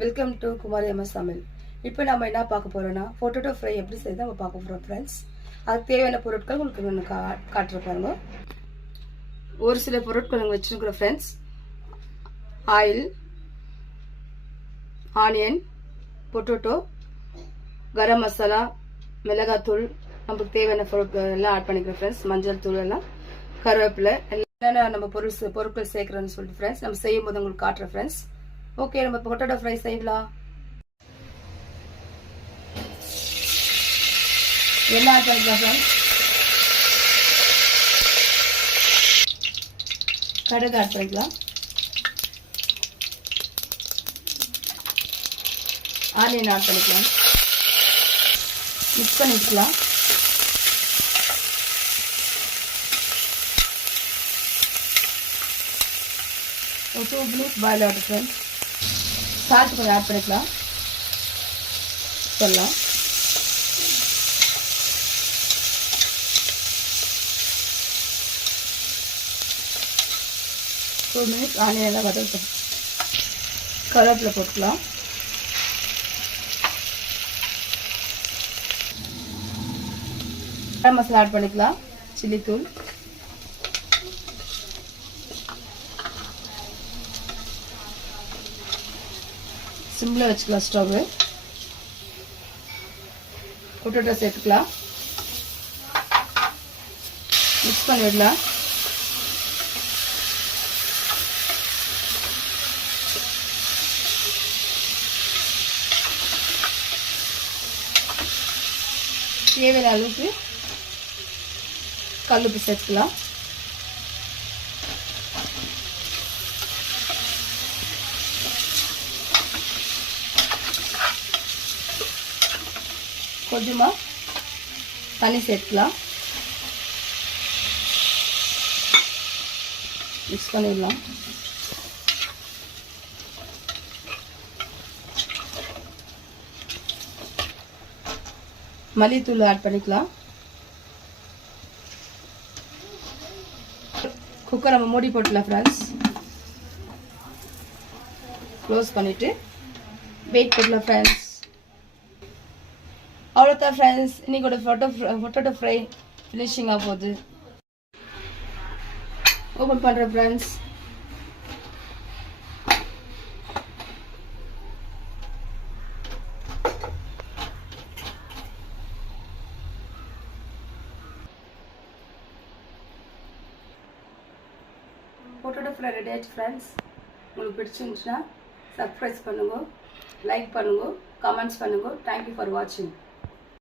Welcome to குமாரி அம்மா சமையல். இப்போ நம்ம என்ன பார்க்க போறோம்னா பொட்டேட்டோ ஃப்ரை எப்படி செய்து நம்ம பார்க்க போறோம் ஃப்ரெண்ட்ஸ். அதுக்கு தேவையான பொருட்கள் உங்களுக்கு நான் காட்டுற பாருங்க. ஒரு சில பொருட்கள் வச்சிருக்கிற friends. Oil, onion, potato, garam மசாலா, மிளகாத்தூள், நமக்கு தேவையான பொருட்கள் எல்லாம் ஆட் பண்ணிக்கிறோம் ஃப்ரெண்ட்ஸ். மஞ்சள் தூள் எல்லாம், கருவேப்பிலை, என்னென்ன நம்ம பொருட்கள் சேர்க்கிறோன்னு சொல்லிட்டு ஃப்ரெண்ட்ஸ் நம்ம செய்யும் போது உங்களுக்கு காட்டுறேன் ஃப்ரெண்ட்ஸ். ஓகே, நம்ம பொட்டேட்டோ ஃப்ரை செய்யலாம். எல்லாம் ஆட் பண்ணிக்கலாம் ஃப்ரெண்ட்ஸ். கடுகு ஆட் பண்ணிக்கலாம். ஆனியன் ஆட் பண்ணிக்கலாம். மிக்ஸ் பண்ணிக்கலாம். ஒரு 2 minutes பாயில் ஆகட்டும் ஃப்ரெண்ட்ஸ். சால்ட் கொஞ்சம் ஆட் பண்ணிக்கலாம். சொல்லலாம். ஒரு 2 minutes ஆனியன் எல்லாம் வதக்கணும். கருவேப்பிலை போட்டுக்கலாம். கரம் மசாலா ஆட் பண்ணிக்கலாம். சில்லி தூள், சிம்ல வச்சுக்கலாம் ஸ்டவ். பொட்டேட்டோ சேர்த்துக்கலாம். மிக்ஸ் பண்ணி விடலாம். தேவையான அளவுக்கு கல்லுப்பு சேர்த்துக்கலாம். கொஞ்சமா தண்ணி சேர்த்துக்கலாம். மிக்ஸ் பண்ணிடலாம். மல்லித்தூள் ஆட் பண்ணிக்கலாம். குக்கர் நம்ம மூடி போட்டுலாம் ஃப்ரெண்ட்ஸ். க்ளோஸ் பண்ணிட்டு வெயிட் பண்ணலாம் ஃப்ரெண்ட்ஸ். அவ்வளோதான் ஃப்ரெண்ட்ஸ், இன்னைக்கு பொட்டேட்டோ ஃப்ரை ஃபினிஷிங் ஆக போகுது. ஓப்பன் பண்ணுறேன் ஃப்ரெண்ட்ஸ். பொட்டேட்டோ ஃப்ரை ரெடி ஆயிடுச்சு ஃப்ரெண்ட்ஸ். உங்களுக்கு பிடிச்சிருந்துச்சுன்னா சப்ஸ்கிரைப் பண்ணுங்க, லைக் பண்ணுங்க, கமெண்ட்ஸ் பண்ணுங்க. தேங்க்யூ ஃபார் வாட்சிங்.